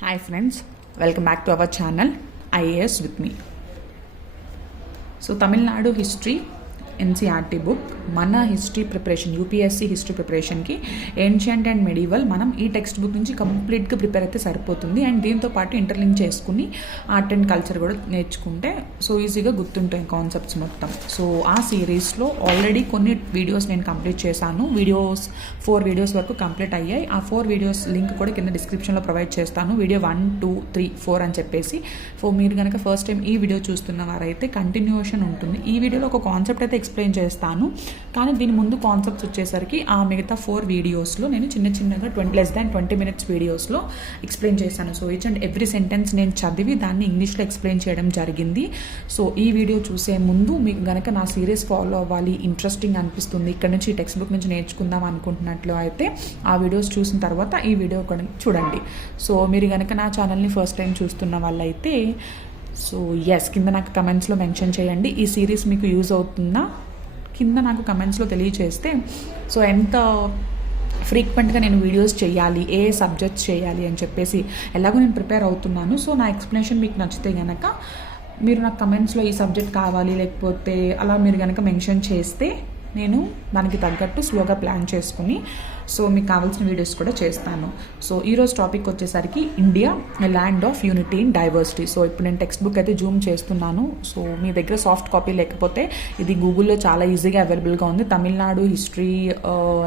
Hi friends, welcome back to our channel IAS with me. So Tamil Nadu history NCERT book మన history preparation UPSC history ప్రిపరేషన్కి ancient and medieval మనం ఈ text book నుంచి కంప్లీట్గా prepare అయితే సరిపోతుంది. And దీంతో పాటు ఇంటర్లింక్ చేసుకుని ఆర్ట్ అండ్ కల్చర్ కూడా నేర్చుకుంటే సో ఈజీగా గుర్తుంటాయి కాన్సెప్ట్స్ మొత్తం. సో ఆ సిరీస్లో ఆల్రెడీ కొన్ని వీడియోస్ నేను కంప్లీట్ చేశాను. 4 వీడియోస్ వరకు కంప్లీట్ అయ్యాయి. ఆ 4 వీడియోస్ లింక్ కూడా కింద డిస్క్రిప్షన్లో ప్రొవైడ్ చేస్తాను. వీడియో 1, 2, 3, 4 అని చెప్పేసి. మీరు కనుక ఫస్ట్ టైం ఈ వీడియో చూస్తున్న వారైతే కంటిన్యూషన్ ఉంటుంది. ఈ వీడియోలో ఒక కాన్సెప్ట్ అయితే ఎక్స్ప్లెయిన్ చేస్తాను, కానీ దీని ముందు కాన్సెప్ట్స్ వచ్చేసరికి ఆ మిగతా 4 వీడియోస్లో నేను చిన్నగా 20 minutes వీడియోస్లో ఎక్స్ప్లెయిన్ చేశాను. So each and every sentence నేను చదివి దాన్ని ఇంగ్లీష్లో ఎక్స్ప్లెయిన్ చేయడం జరిగింది. సో ఈ వీడియో చూసే ముందు మీకు కనుక నా సిరీస్ ఫాలో అవ్వాలి, ఇంట్రెస్టింగ్ అనిపిస్తుంది, ఇక్కడ నుంచి టెక్స్ట్ బుక్ నుంచి నేర్చుకుందాం అనుకుంటున్నట్లు అయితే ఆ వీడియోస్ చూసిన తర్వాత ఈ వీడియో కూడా చూడండి. సో మీరు కనుక నా ఛానల్ని ఫస్ట్ టైం చూస్తున్న వాళ్ళైతే సో కింద నాకు కమెంట్స్లో మెన్షన్ చేయండి. ఈ సిరీస్ మీకు యూజ్ అవుతుందా కింద నాకు కమెంట్స్లో తెలియచేస్తే సో ఎంత ఫ్రీక్వెంట్గా నేను వీడియోస్ చేయాలి, ఏ సబ్జెక్ట్స్ చేయాలి అని చెప్పేసి ఎలాగో నేను ప్రిపేర్ అవుతున్నాను. సో నా ఎక్స్ప్లెనేషన్ మీకు నచ్చితే కనుక మీరు నాకు కమెంట్స్లో ఈ సబ్జెక్ట్ కావాలి లేకపోతే అలా మీరు కనుక మెన్షన్ చేస్తే నేను దానికి తగ్గట్టు స్లోగా ప్లాన్ చేసుకుని సో మీకు కావాల్సిన వీడియోస్ కూడా చేస్తాను. సో ఈరోజు టాపిక్ వచ్చేసరికి India land of unity in diversity. So ఇప్పుడు నేను టెక్స్ట్ బుక్ అయితే జూమ్ చేస్తున్నాను. సో మీ దగ్గర సాఫ్ట్ కాపీ లేకపోతే ఇది గూగుల్లో చాలా ఈజీగా అవైలబుల్గా ఉంది. తమిళనాడు హిస్టరీ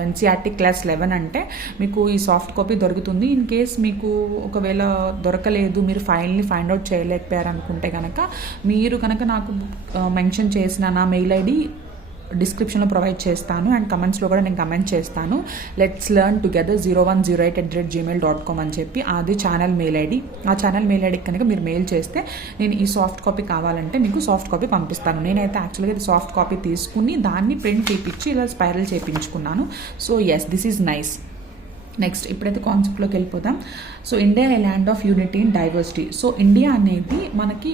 ఎన్సీఆర్టీ క్లాస్ 11 అంటే మీకు ఈ సాఫ్ట్ కాపీ దొరుకుతుంది. ఇన్ కేస్ మీకు ఒకవేళ దొరకలేదు, మీరు ఫైల్ని ఫైండ్ అవుట్ చేయలేకపోయారు అనుకుంటే కనుక మీరు కనుక నాకు మెన్షన్ చేసిన నా మెయిల్ ఐడి డిస్క్రిప్షన్లో ప్రొవైడ్ చేస్తాను అండ్ కమెంట్స్లో కూడా నేను కమెంట్ చేస్తాను. లెట్స్ లెర్న్ టుగెదర్ 0108@gmail.com అని చెప్పి అది ఛానల్ మెయిల్ ఐడి. ఆ ఛానల్ మెయిల్ ఐడికి కనుక మీరు మెయిల్ చేస్తే నేను ఈ సాఫ్ట్ కాపీ కావాలంటే మీకు సాఫ్ట్ కాపీ పంపిస్తాను. నేనైతే యాక్చువల్గా ఇది సాఫ్ట్ కాపీ తీసుకుని దాన్ని ప్రింట్ తీపిచ్చి ఇలా స్పైరల్ చేయించుకున్నాను. So this is nice. Next ఇప్పుడైతే కాన్సెప్ట్లోకి వెళ్ళిపోతాం. So India a land of unity in diversity. So India అనేది మనకి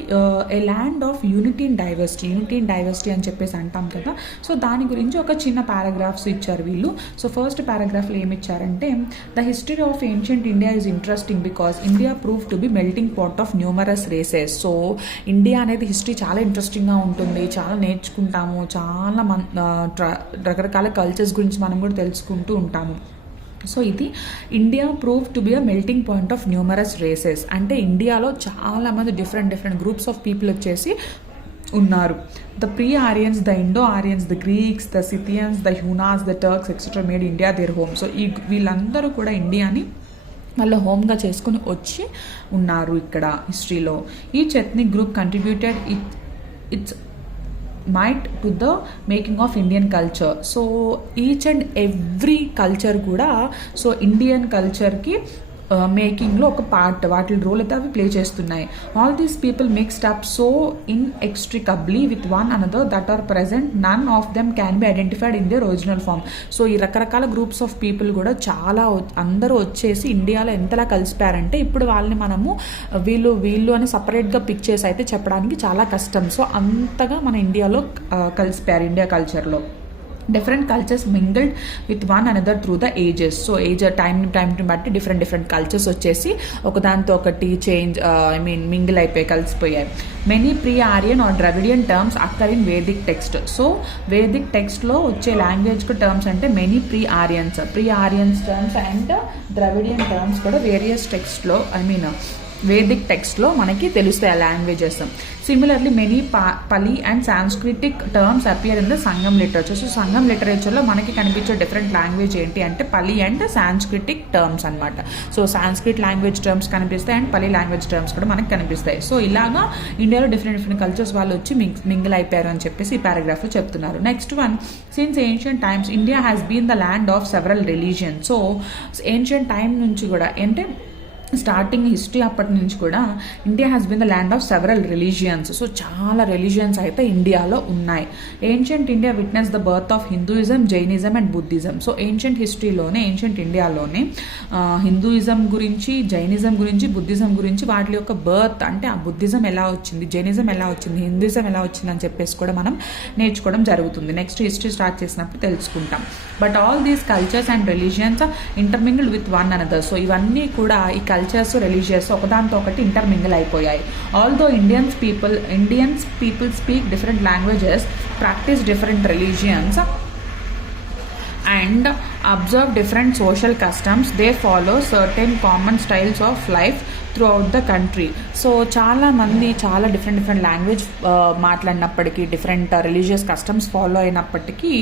a land of unity in diversity అని చెప్పేసి అంటాం కదా. సో దాని గురించి ఒక చిన్న పారాగ్రాఫ్స్ ఇచ్చారు వీళ్ళు. సో ఫస్ట్ పారాగ్రాఫ్లో ఏమి ఇచ్చారంటే the history of ancient India is interesting because India prove to be melting pot of numerous races. So India అనేది హిస్టరీ చాలా ఇంట్రెస్టింగ్గా ఉంటుంది, చాలా నేర్చుకుంటాము, చాలా రకరకాల కల్చర్స్ గురించి మనం కూడా తెలుసుకుంటూ ఉంటాము. సో ఇది India prove to be a melting point of numerous races అంటే ఇండియాలో చాలామంది డిఫరెంట్ గ్రూప్స్ ఆఫ్ పీపుల్ వచ్చేసి ఉన్నారు. The pre Aryans, the Indo Aryans, the Greeks, the Scythians, the Hunas, the Turks etcetera made India their home. So వీళ్ళందరూ కూడా ఇండియాని వాళ్ళ హోమ్గా చేసుకుని వచ్చి ఉన్నారు ఇక్కడ హిస్టరీలో. Each ethnic group contributed it's might to the making of Indian culture. So each and every culture కూడా సో ఇండియన్ కల్చర్కి మేకింగ్లో ఒక పార్ట్ వాటి రోల్ అయితే అవి ప్లే చేస్తున్నాయి. All these people mixed up so inextricably with one another that are present none of them can be identified in their original form. So ఈ రకరకాల గ్రూప్స్ ఆఫ్ పీపుల్ కూడా అందరూ వచ్చేసి ఇండియాలో ఎంతలా కలిసిపోయారంటే ఇప్పుడు వాళ్ళని మనము వీళ్ళు అని సపరేట్గా పిక్ చేసి అయితే చెప్పడానికి చాలా కష్టం. సో అంతగా మన ఇండియాలో కలిసిపోయారు ఇండియా కల్చర్లో. Different cultures mingled with one another through the ages. So టైంని బట్టి డిఫరెంట్ కల్చర్స్ వచ్చేసి ఒకదానితో ఒకటి మింగిల్ అయిపోయి కలిసిపోయాయి. Many pre Aryan or Dravidian terms occur in Vedic text. So Vedic టెక్స్ట్లో వచ్చే లాంగ్వేజ్కి టర్మ్స్ అంటే many pre Aryans terms and Dravidian terms కూడా వేరియస్ టెక్స్ట్లో వేదిక్ టెక్స్ట్లో మనకి తెలుస్తాయి ఆ languages. Similarly many Pali and Sanskritic terms appear in the Sangam literature. So Sangam లిటరేచర్లో మనకి కనిపించే డిఫరెంట్ లాంగ్వేజ్ ఏంటి అంటే పలి అండ్ సాంస్క్రిటిక్ టర్మ్స్ అనమాట. సో సాంస్క్రిట్ లాంగ్వేజ్ టర్మ్స్ కనిపిస్తాయి అండ్ పలి లాంగ్వేజ్ టర్మ్స్ కూడా మనకి కనిపిస్తాయి. సో ఇలాగా ఇండియాలో డిఫరెంట్ కల్చర్స్ వాళ్ళు వచ్చి మింగిల్ అయిపోయారు అని చెప్పేసి ఈ పారాగ్రాఫ్లో చెప్తున్నారు. Next one, since ancient times India has been the land of several religion. So ancient time నుంచి కూడా అంటే స్టార్టింగ్ హిస్టరీ అప్పటి నుంచి కూడా India has been the land of several religions. So చాలా రిలీజియన్స్ అయితే ఇండియాలో ఉన్నాయి. Ancient India witness the birth of Hinduism, Jainism and Buddhism. So ancient ఇండియాలోనే హిందూయిజం గురించి, జైనిజం గురించి, బుద్ధిజం గురించి వాటి యొక్క బర్త్ అంటే ఆ బుద్ధిజం ఎలా వచ్చింది, జైనిజం ఎలా వచ్చింది, హిందూయిజం ఎలా వచ్చింది అని చెప్పేసి కూడా మనం నేర్చుకోవడం జరుగుతుంది. నెక్స్ట్ హిస్టరీ స్టార్ట్ చేసినప్పుడు తెలుసుకుంటాం. But all these cultures and religions intermingled with one another. So ఇవన్నీ కూడా ఈ కల్చర్స్, రిలీజియస్ ఒకదాంతో ఒకటి ఇంటర్మింగిల్ అయిపోయాయి. Although Indians people speak different languages, practise different religions and observe different social customs, they follow certain common styles of life throughout the country. So చాలా మంది చాలా different language మాట్లాడినప్పటికీ, డిఫరెంట్ రిలీజియస్ కస్టమ్స్ ఫాలో అయినప్పటికీ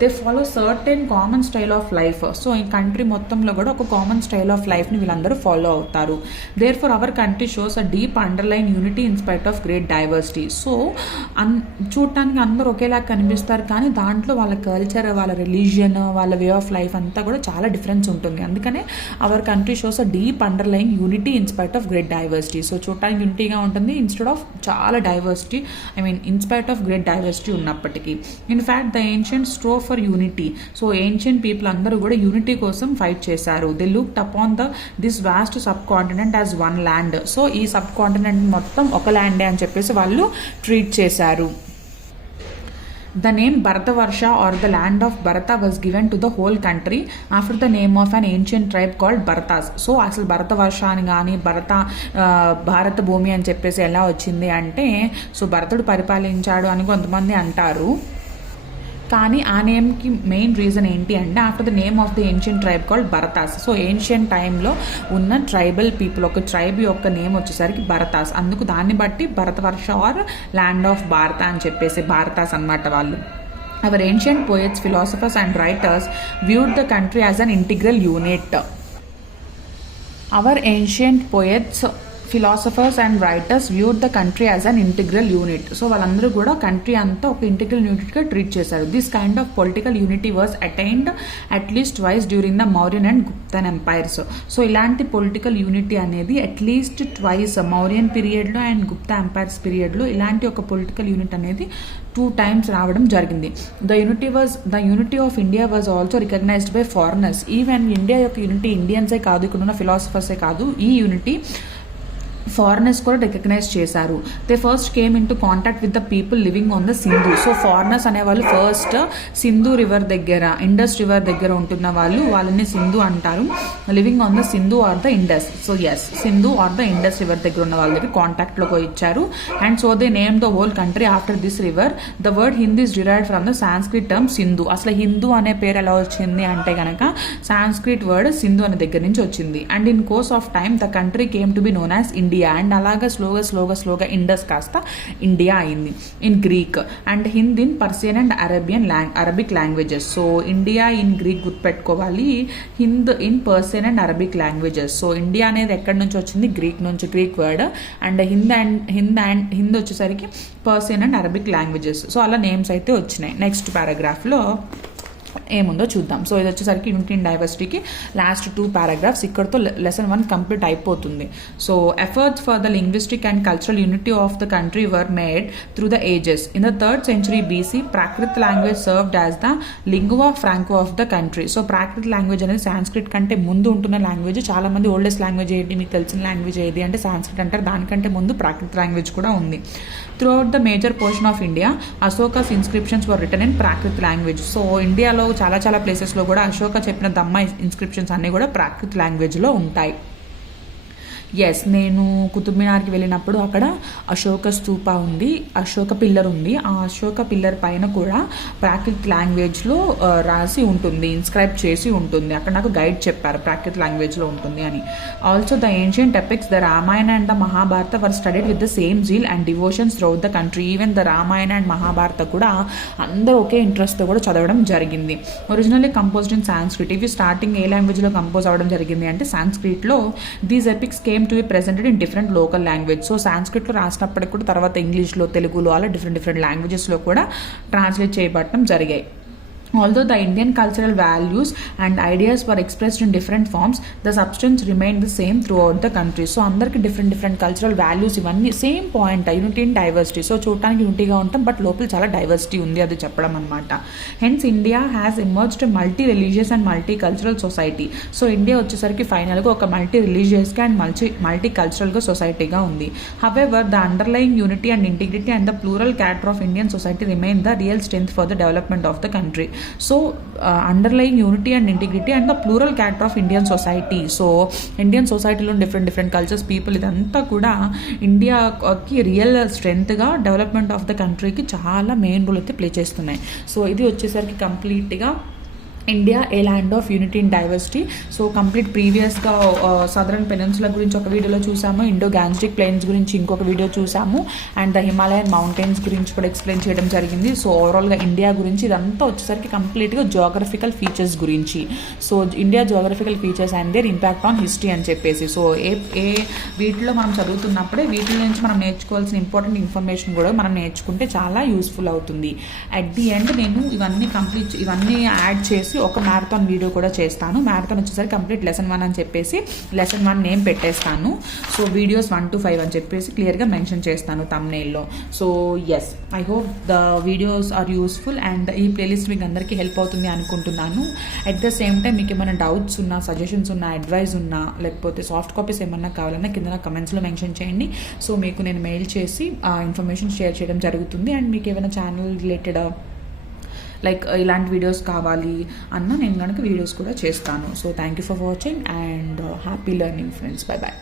they follow certain common style of life. So ఈ country మొత్తంలో కూడా ఒక common style of లైఫ్ని వీళ్ళందరూ ఫాలో అవుతారు. Therefore our country shows a deep underline unity in spite of great diversity. So చూడటానికి అందరూ ఒకేలా కనిపిస్తారు, కానీ దాంట్లో వాళ్ళ కల్చర్, వాళ్ళ రిలీజియన్, వాళ్ళ వే ఆఫ్ లైఫ్ అంతా కూడా చాలా డిఫరెన్స్ ఉంటుంది. అందుకనే our country shows a deep underline unity in spite of great diversity. So చూడటానికి యూనిటీగా ఉంటుంది ఇన్స్టెడ్ ఆఫ్ చాలా diversity, in spite of great diversity ఉన్నప్పటికీ. In fact the ancient strove for unity. So ancient people అందరూ కూడా unity కోసం fight చేశారు. They looked upon this vast subcontinent as one land. So ఈ subcontinent మొత్తం ఒక ల్యాండే అని చెప్పేసి వాళ్ళు ట్రీట్ చేశారు. The name Bharatavarsha or the land of Bharata was given to the whole country after the name of an ancient tribe called Bharatas. So అసలు భరతవర్ష అని కానీ భారత భూమి అని చెప్పేసి ఎలా వచ్చింది అంటే, సో భరతుడు పరిపాలించాడు అని కొంతమంది అంటారు, కానీ ఆ నేమ్కి మెయిన్ రీజన్ ఏంటి అంటే after the name of the ancient tribe called Bharatas. So ancient టైంలో ఉన్న ట్రైబల్ పీపుల్, ఒక ట్రైబ్ యొక్క నేమ్ వచ్చేసరికి భరతాస్. అందుకు దాన్ని బట్టి భరతవర్ష ఆర్ ల్యాండ్ ఆఫ్ భారత అని చెప్పేసి భారతాస్ అన్నమాట వాళ్ళు. Our ancient poets, philosophers and writers viewed the country as an integral unit. Our ancient poets, philosophers and writers viewed the country as an integral unit. So వాళ్ళందరూ కూడా కంట్రీ అంతా ఒక integral యూనిట్గా ట్రీట్ చేశారు. This kind of political unity was attained at least twice during the Mauryan and Guptan empires. So ఇలాంటి political unity అనేది at least twice Mauryan పీరియడ్లో and Gupta empires పీరియడ్లో ఇలాంటి ఒక పొలిటికల్ యూనిట్ అనేది 2 times రావడం జరిగింది. The unity of India was also recognized by foreigners. Even India యొక్క యూనిటీ ఇండియన్సే కాదు, ఇక్కడ ఉన్న ఫిలాసఫర్సే కాదు, ఈ యూనిటీ ఫారినర్స్ కూడా రికగ్నైజ్ చేశారు. They first came into contact with the people living on the Sindhu. So foreigners అనేవాళ్ళు ఫస్ట్ సింధు రివర్ దగ్గర, ఇండస్ రివర్ దగ్గర ఉంటున్న వాళ్ళని సింధు అంటారు. Living on the Sindhu or the Indus. So yes, Sindhu or the Indus river దగ్గర ఉన్న వాళ్ళ దగ్గర కాంటాక్ట్లోకి ఇచ్చారు. And so they name the whole country after this river. The word Hindi is derived from the Sanskrit term Sindhu. అసలు హిందూ అనే పేరు ఎలా వచ్చింది అంటే కనుక సాంస్క్రిట్ వర్డ్ సింధు అనే దగ్గర నుంచి వచ్చింది. And in course of time the country came to be known as India. And అలాగా స్లోగా ఇండస్ కాస్త ఇండియా అయింది. In Greek and Hindi in Persian and Arabic languages. So India in Greek గుర్తుపెట్టుకోవాలి, Hind in Persian and Arabic languages. So India అనేది ఎక్కడి నుంచి వచ్చింది? Greek నుంచి, గ్రీక్ వర్డ్. అండ్ హింద్ వచ్చేసరికి Persian and Arabic languages. So అలా నేమ్స్ అయితే వచ్చినాయి. నెక్స్ట్ పారాగ్రాఫ్లో ఏముందో చూద్దాం. సో ఇది వచ్చేసరికి యూనిటీ అండ్ డైవర్సిటీకి లాస్ట్ 2 paragraphs. ఇక్కడతో లెసన్ 1 కంప్లీట్ అయిపోతుంది. So efforts for the linguistic and cultural unity of the country were made through the ages. In the 3rd century BC Prakrit language served as the lingua franca of the country. So Prakrit language అనేది సాంస్క్రిట్ కంటే ముందు ఉంటున్న language. చాలా మంది oldest language ఏంటి, మీకు తెలిసిన language ఏది అంటే సాంస్క్రిట్ అంటారు. దానికంటే ముందు ప్రాకృత్ లాంగ్వేజ్ కూడా ఉంది. Throughout the major portion of India Ashoka's inscriptions were written in Prakrit language. So ఇండియాలో చాలా ప్లేసెస్లో కూడా అశోక చెప్పిన దమ్మ ఇన్స్క్రిప్షన్స్ అన్నీ కూడా ప్రాకృత్ లాంగ్వేజ్లో ఉంటాయి. ఎస్, నేను కుతుబ్ మినార్కి వెళ్ళినప్పుడు అక్కడ అశోక స్తూప ఉంది, అశోక పిల్లర్ ఉంది. ఆ అశోక పిల్లర్ పైన కూడా ప్రాకృత్ లాంగ్వేజ్లో రాసి ఉంటుంది, ఇన్స్క్రైబ్ చేసి ఉంటుంది. అక్కడ నాకు గైడ్ చెప్పారు ప్రాకృత్ లాంగ్వేజ్లో ఉంటుంది అని. Also the ancient epics the Ramayana and the Mahabharata were studied with the same zeal and devotions throughout the country. Even the Ramayana and Mahabharata కూడా అందరూ ఒకే ఇంట్రెస్ట్తో కూడా చదవడం జరిగింది. Originally composed in Sanskrit. ఇవి స్టార్టింగ్ ఏ లాంగ్వేజ్లో కంపోజ్ అవ్వడం జరిగింది అంటే సాంస్క్రిట్లో. These epics came to be presented in different local language. So సాంస్క్రిట్లో రాసినప్పటికి కూడా తర్వాత ఇంగ్లీష్లో, తెలుగులో అలా డిఫరెంట్ లాంగ్వేజెస్లో కూడా ట్రాన్స్లేట్ చేయబడటం జరిగాయి. Although the Indian cultural values and ideas were expressed in different forms, the substance remained the same throughout the country. So అందరికి డిఫరెంట్ కల్చరల్ వాల్యూస్ ఇవన్నీ same point, unity and diversity. So చూడటానికి యూనిటీగా ఉంటాం, but లోపల చాలా diversity ఉంది, అది చెప్పడం అనమాట. Hence India has emerged multi religious and multi cultural society. So India వచ్చేసరికి ఫైనల్గా ఒక మల్టీ రిలీజియస్గా అండ్ మల్టీ కల్చరల్గా సొసైటీగా ఉంది. However the underlying unity and integrity and the plural character of Indian society remain the real strength for the development of the country. So underlying unity and integrity and the plural character of Indian society. So Indian సొసైటీలో different cultures, people, ఇదంతా కూడా ఇండియాకి real స్ట్రెంగ్త్గా development of the కంట్రీకి చాలా main role అయితే play చేస్తున్నాయి. So ఇది వచ్చేసరికి కంప్లీట్గా India a land of unity and diversity. So complete ప్రీవియస్గా సదరన్ పెనిన్సులా గురించి ఒక వీడియోలో చూసాము, ఇండో గ్యాంజెటిక్ ప్లెయిన్స్ గురించి ఇంకొక వీడియో చూసాము, అండ్ ద హిమాలయన్ మౌంటైన్స్ గురించి కూడా ఎక్స్ప్లెయిన్ చేయడం జరిగింది. సో ఓవరాల్గా ఇండియా గురించి ఇదంతా వచ్చేసరికి కంప్లీట్గా జోగ్రఫికల్ ఫీచర్స్ గురించి. So India geographical features and there impact on history అని చెప్పేసి. సో ఏ వీటిలో మనం చదువుతున్నప్పుడే వీటి నుంచి మనం నేర్చుకోవాల్సిన ఇంపార్టెంట్ ఇన్ఫర్మేషన్ కూడా మనం నేర్చుకుంటే చాలా యూస్ఫుల్ అవుతుంది. అట్ ది ఎండ్ నేను ఇవన్నీ యాడ్ చేసి ఒక మ్యారథాన్ వీడియో కూడా చేస్తాను. మ్యారథాన్ వచ్చేసరికి కంప్లీట్ లెసన్ 1 అని చెప్పేసి లెసన్ 1 నేమ్ పెట్టేస్తాను. సో వీడియోస్ 1 to 5 అని చెప్పేసి క్లియర్గా మెన్షన్ చేస్తాను thumbnailలో. So yes, I hope the videos are useful and ఈ ప్లేలిస్ట్ మీకు అందరికీ హెల్ప్ అవుతుంది అనుకుంటున్నాను. అట్ ద సేమ్ టైం మీకు ఏమైనా డౌట్స్ ఉన్నా, సజెషన్స్ ఉన్నా, అడ్వైస్ ఉన్నా, లేకపోతే సాఫ్ట్ కాపీస్ ఏమన్నా కావాలన్నా కింద కమెంట్స్లో మెన్షన్ చేయండి. సో మీకు నేను మెయిల్ చేసి ఆ ఇన్ఫర్మేషన్ షేర్ చేయడం జరుగుతుంది. అండ్ మీకు ఏమైనా ఛానల్ రిలేటెడ్ లైక్ ఇలాంటి వీడియోస్ కావాలి అన్న నేను కనుక వీడియోస్ కూడా చేస్తాను. So thank you for watching and happy learning friends. Bye bye.